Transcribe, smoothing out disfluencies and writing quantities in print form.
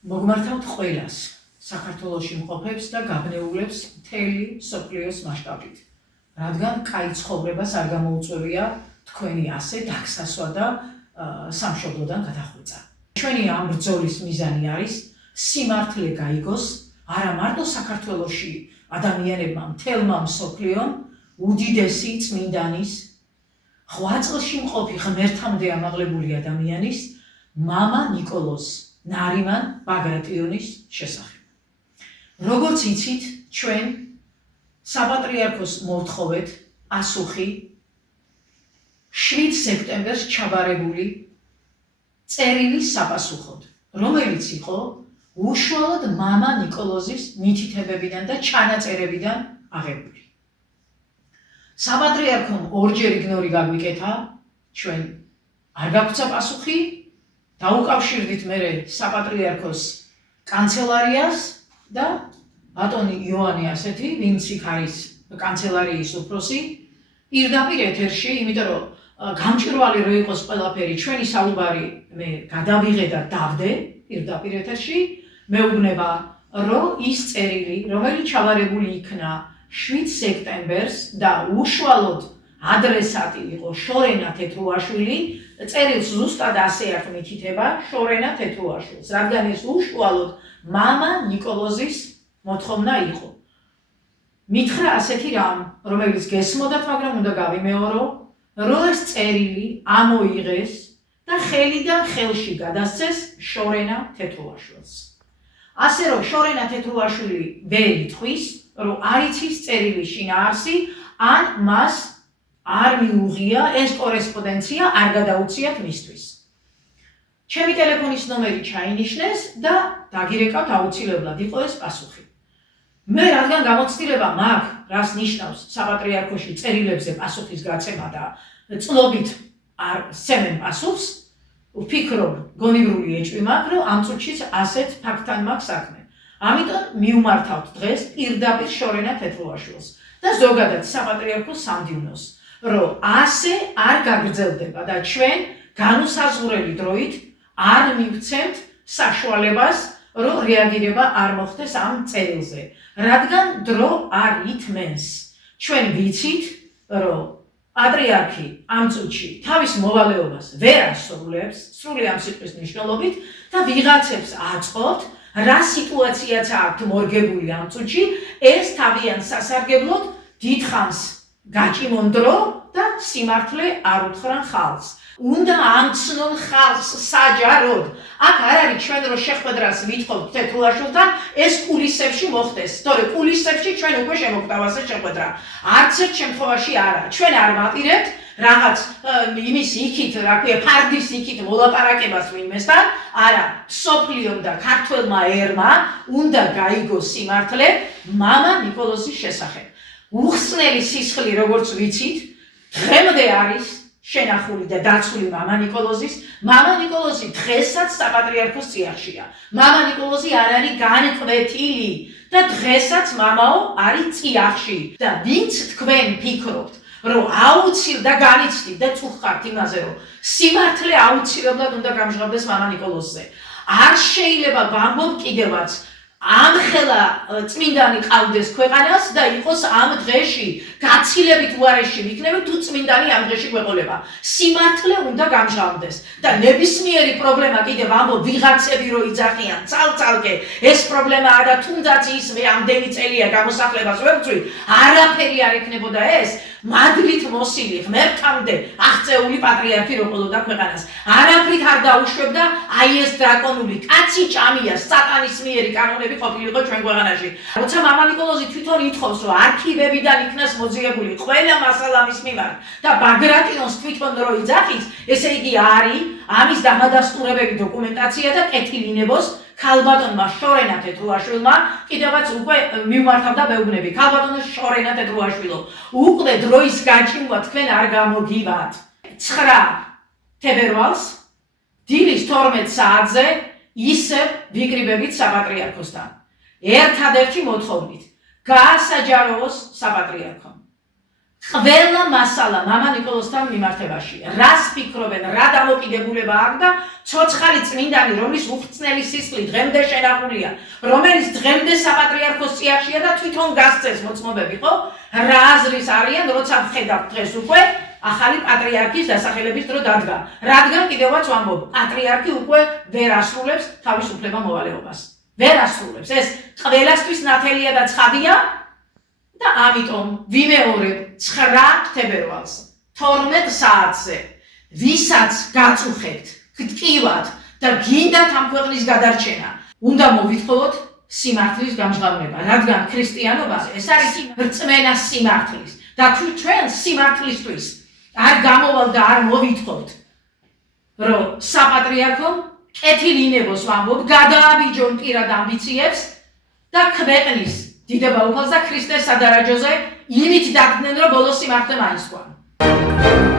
მოგმართავთ ყველას საქართველოში მყოფებს და გაბნეულებს მთელი მსოფლიოს მასშტაბით, რადგან კაი ცხოვრებას არ გამოუწვევია თქვენი ასე დაგსასვა და სამშობლოდან გადახვეწა. ჩვენი ამ ბრძოლის მიზანი არის სიმართლე გაიგოს არა მარტო საქართველოში ადამიანებმა, მთელმა მსოფლიომ უდიდესი წმინდანის, 8 წელში მყოფი ღმერთამდე ამაღლებული ადამიანის მამა ნიკოლოზ ნარიმან ბაგრატიონის შესახებ. როგორც იცით, ჩვენ საპატრიარქოს მოვთხოვეთ პასუხი 7 სექტემბერს ჩაბარებული წერილის საპასუხოდ, რომელიც იყო უშუალოდ მამა ნიკოლოზის მითითებებიდან და ჩანაწერებიდან აღებული. საპატრიარქომ ორჯერ იგნორი გაგვიკეთა, ჩვენ არ გაგვცა პასუხი, დაუკავშირდით მერე საპატრიარქოს კანცელარიას და ბატონი იოანე ასეთი, ვინც იქ არის კანცელარიის უფროსი, პირდაპირ ეთერში, იმიტომ რომ გამჭვირვალე რო იყოს ყველაფერი, ჩვენი საუბარი მე გადავიღე და დავდე პირდაპირ ეთერში, მეუბნება, რომ ის წერილი, რომელიც ჩაბარებული იქნა 7 სექტემბერს და უშუალოდ ადრესატი იყო შორენა თეთრუაშვილი, წერილს ზუსტად ასე არ მითითება შორენა თეთრუაშვილს, რადგან ეს უშუალოდ მამა ნიკოლოზის მოთხოვნა იყო. მითხრა ასეთი რამ, რომელიც გესმოდათ, მაგრამ უნდა გავიმეორო, რომ ეს წერილი ამოიღეს და ხელიდან ხელში გადასცეს შორენა თეთრუაშვილს. ასე რომ შორენა თეთრუაშვილი ვერ იტყვის, რომ არ იცის წერილის შინაარსი, ან მას არ მიუღია ეს კორესპონდენცია, არ გადაუციათ მისთვის. ჩემი ტელეფონის ნომერი ჩაინიშნეს და დაგირეკავთ აუცილებლად იყო ეს პასუხი. მე რადგან გამოცდილება მაქვს, რას ნიშნავს საპატრიარქოში წერილებზე პასუხის გაცემა და წლობით არ სცემენ პასუხს, ვფიქრობ, გონივრული ეჭვი მაქვს, რომ ამ წუთშიც ასეთ ფაქტთან მაქვს საქმე. ამიტომ მივმართავთ დღეს პირდაპირ შორენა თეთრუაშვილს და ზოგადად საპატრიარქოს სამდივნოს, რომ ასე არ გაგრძელდება და ჩვენ განუსაზღვრელი დროით არ მივცემთ საშუალებას, რომ რეაგირება არ მოხდეს ამ წერილზე, რადგან დრო არ ითმენს. ჩვენ ვიცით, რომ პატრიარქი ამ წუთში თავის მოვალეობას ვერ ასრულებს, სრული ამ სიტყვის მნიშვნელობით და ვიღაცებს აწყობთ, რა სიტუაციაც აქვთ მორგებული ამ წუთში, ეს თავიანთ სასარგებლოდ დიდხანს გაჭიმონ დრო და სიმართლე არ უთხრან ხალხს. უნდა ამცნონ ხალხს საჯაროდ. აქ არ არის ჩვენ რო შეხვედრას ვითხოვთ თეთრუაშვილთან, ეს კულისებში მოხდეს. თორე კულისებში ჩვენ უკვე შემოგვტავას ეს შეხვედრა. არც ერთ შემთხვევაში არა. ჩვენ არ ვაპირებთ რაღაც იმის იქით, რა ქვია, ფარდის იქით მოლაპარაკებას ვინმესთან, არა, მსოფლიომ და ქართველმა ერმა უნდა გაიგოს სიმართლე მამა ნიკოლოზის შესახებ. უხსნელი სისხლი, როგორც ვიცით, დღემდე არის შენახული და დაცული მამა ნიკოლოზის. მამა ნიკოლოზი დღესაც საპატრიარქოს წიაღშია. მამა ნიკოლოზი არ არის განკვეთილი და დღესაც მამაო არის წიაღში. და ვინც თქვენ ფიქრობთ, რომ აუცილებლად და განიცდით და წუხართ იმაზე, რომ სიმართლე აუცილებლად უნდა გამჟღავნდეს მამა ნიკოლოზზე. არ შეიძლება ვამბობ კიდევაც ამხელა წმინდანი ყავდეს ქვეყანას და იყოს ამ დღეში გაცილებით უარეში ვიქნებით, თუ წმინდანი ამ დღეში გვეყოლება. სიმართლე უნდა გამჟღავნდეს და ნებისმიერი პრობლემა კიდევ ამბობ ვიღაცები რო იძახიან ცალ-ცალკე, ეს პრობლემაა და თუნდაც ის მე ამდენი წელია გამოსახლებას ვერ ვწვი, არაფერი არ ექნებოდა ეს. მადლით მოსილი ღმერთამდე აღწეული პატრიარქი რო ყოლოდა ქვეყანას. არაფრით არ დაუშვებდა აი ეს დრაკონული კაცი ჭამია სატანის მიერი კანონები ყოფილიყო ჩვენ ქვეყანაში. როცა მამა ნიკოლოზი თვითონ ითხოვს, რომ არქივებიდან იქნას მოძიებული ყველა მასალა მის მიმართ და ბაგრატიონს თვითონ რო იძახის, ესე იგი არის ამის დამადასტურებელი დოკუმენტაცია და კეთილინებოს ქალბატონმა შორენა თეთრუაშვილმა კიდევაც უკვე მივმართავდა მეუბნები. ქალბატონო შორენა თეთრუაშვილო, უკვე დროის გაჭიმვა თქვენ არ გამოგივათ. 9 თებერვალს დილის 12 საათზე ისევ ვიკრიბებით საპატრიარქოსთან. ერთადერთი მოთხოვნით გაასაჯაროოს საპატრიარქომ. ყველა მასალა მამა ნიკოლოსთან მიმართებაშია. რას ფიქრობენ, რა დამოკიდებულება აქვს და ცოცხალი წმინდანი, რომლის უხრწნელი სისხლი დღემდე შენახულია, რომელიც დღემდე საპატრიარქოს წიაღშია და თვითონ გასცეს მოწმობები, ხო? რა აზრის არიან, როცა ვხედავთ დღეს უკვე ახალი პატრიარქის დასახელების დრო დადგა. რადგან კიდევაც ვამბობ, პატრიარქი უკვე ვერ ასრულებს თავის უფლება-მოვალეობას. ვერ ასრულებს. ეს ყველასთვის ნათელია და ცხადია. და ამიტომ ვიმეორებ 9 თებერვალს 12 საათზე ვისაც გაწუხებთ გტკივათ და გინდათ ამ ქვეყნის გადარჩენა უნდა მოვითხოვოთ სიმართლის გამჟღავნება რადგან ქრისტიანობა ეს არის რწმენა სიმართლის და ჩვენ სიმართლისთვის არ გამოვალ და არ მოვითხოვთ რომ საპატრიარქომ კეთილინებოს ვამბობ გადააბიჯონ პირად ამბიციებს და ქვეყნის დიდება უფალს და ქრისტეს სადარაჯოზე იმით დაგდნენ რომ ბოლოს სიმართლე მაინც თქვა